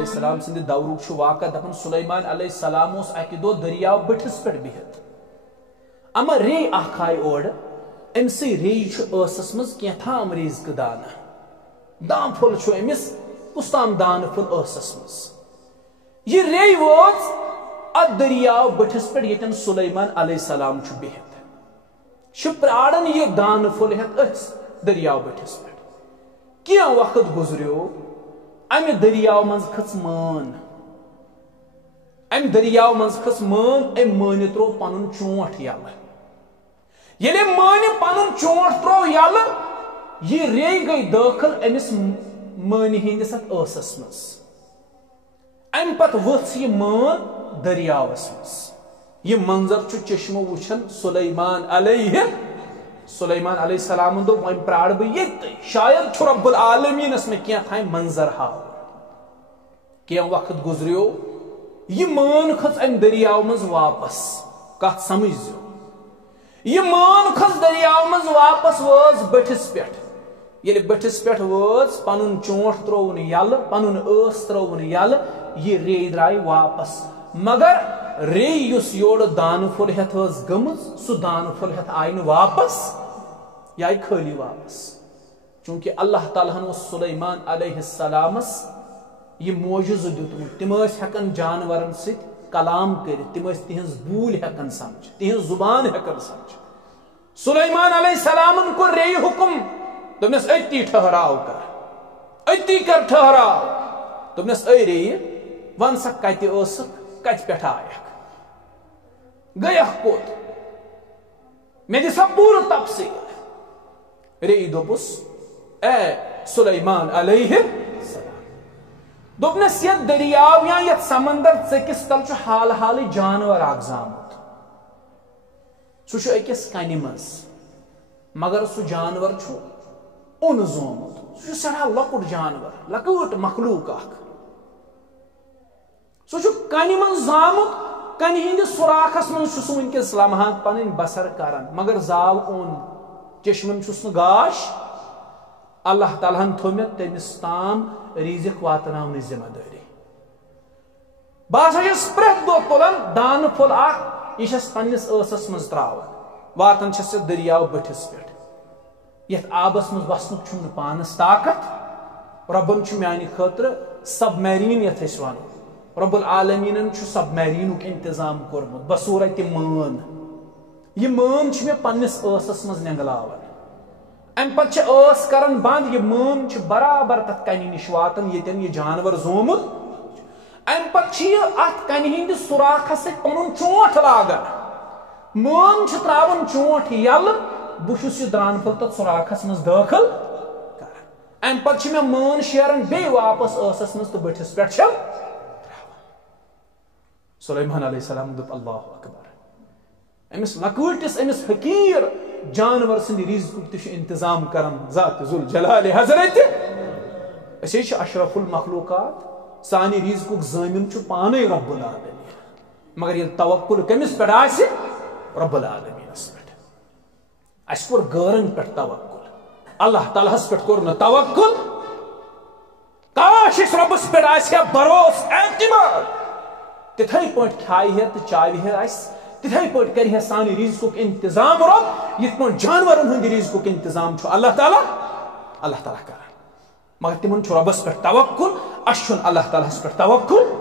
السلام سند دورک واقع دپن سلیمان علیہ السلام اس اکہ دو دریاو بٹھس پہ بہت اما ری اخ آئی اور امسی ری ٲسس مز کینٛہہ ریزقہ دانہ دام پھل امس کس تام دان پھل ٲسس مز یہ ری وٲژ ات دریاو بٹھس پہ یتن سلیمان علیہ السلام بہت پرارن یہ دان پھل ہت اتھ دریاو بٹھس پہ کینٛہہ وقت گزریو امہ دریاو مز کھژ مٲن ام دریاو مز کھژ مٲن ام مٲنہِ ترو پنن چونٹ یلہ ییٚلہِ مٲنہِ پنن چونٹ ترو یلہ یہ ری گئی داخل امس مٲنہِ ہندس ات ٲسس مز ام پت ؤژھ یہ مٲن دریاوس مز یہ منظر چشمو وچھن سلیمان علیہ السلام دو وم پرار بہ یہ شاید رب العالمینس میں کیا تھا منظر ہاو کیا وقت گزریو یہ مان کھژ ام دریاو مز واپس کت سمجھو یہ مان کھژ دریاو مز واپس وٲژ بٹھس پٮ۪ٹھ ییٚلہِ بٹھس پٮ۪ٹھ وٲژ پنن چونٹ ترٛووُن یلہٕ پنن ٲس ترٛووُن یلہٕ یہ ری درٛاے واپس مگر ری یس یور دانہ پھل ہیتھ ٲس گٔمٕژ سُہ دانہ پھل ہیتھ آیہِ نہٕ واپس یہ آئی خالی واپس چونکہ اللہ تعالیٰ ہن سلیمان علیہ السلامس یہ معجزہ دیتمت تم ہیکن جانورن ست کلام کرت تم تہذ بول ہیکن سمجھ تہذ زبان ہیکن سمجھ سلیمان علیہ السلام کو ری حکم دپنس اتی ٹھہراو کر اتی کر ٹھہراو دپنس اے ری ون سا کت ٲسکھ کت پٮ۪ٹھ آیکھ گیکھ کوٚت مے دِسا پوٗرٕ تفصیل ری دوپس اے سلیمان علیہ السلام دوپنس یت دریاو یا یت سمندر ژکس تل حال حال جانور اکھ زامت سہ اکس کنہ مز مگر سہ جانور اون زومت سہ سٹھا لۄکُٹ جانور لۄکٕٹ مخلوق اکھ سہ کنہ مز زامت کنہ ہندس سوراخس من سہ ونکس لمحات پنن بسر کران مگر زاو اون چشمن چھس نہ گاش اللہ تعالیٰ ہن تھو مے تمس تام رزق واتناون ذمہ داری بہٕ ہسا چھس پرٛٮ۪تھ دۄہ تُلان دانہ پھوٚل اکھ یہ چھس پننس ٲسس منٛز تراوان واتان چھس یتھ دریاو بٔٹھس پٮ۪ٹھ یتھ آبس منٛز وسنُک چھُم نہٕ پانس طاقت رۄبن چھُ میانہِ خٲطرٕ سب میریٖن یتھ أسۍ ونو رب العالمیٖنن چھُ سب میریٖنُک انتظام کوٚرمُت بصوٗرتِ مٲن یہ مٲن چھ مےٚ پننس ٲسس منٛز نینگلاوان ام پتہٕ چھِ ٲس کران بند یہ مٲن چھِ برابر تتھ کنہِ نِش واتان ییٚتٮ۪ن یہ جانور زومُت ام پتہٕ چھِ یہِ اتھ کنہِ ہٕنٛدِس سوراخس سۭتۍ پنُن چونٹ لاگان مٲن چھِ تراوان چونٹ یلہٕ بہٕ چھُس یہِ دران پھوٚل تتھ سوراخس منٛز دٲخل کران ام پتہٕ چھِ مےٚ مٲن شیران بیٚیہِ واپس ٲسس منٛز تہٕ بٔٹھِس پٮ۪ٹھ چھم تراوان سلیمان علیہ السلام دوٚپ اللہ اکبر امس لکوٹس امس حقیر جانور سند رزقک تہ انتظام کران ذات ذوالجلال حضرت اسی اشرف المخلوقات سانہ رزقک زامن چھ پانے رب العالمین مگر یہ توکل کمس پہ رب العالمینس پہ اس کور غیرن پہ توکل اللہ تعالیٰ پہ کور نہ توکل کاش اس ربس پہ بروس اعتماد تتھے پہ کھائے تو چاوی تتھے پہ کر سانہ رزقک انتظام رب یت پہ جانورن ہند رزقک انتظام اللہ تعالیٰ کر مگر تمن ربس پہ توکل اس اللہ تعالیٰ پہ توکل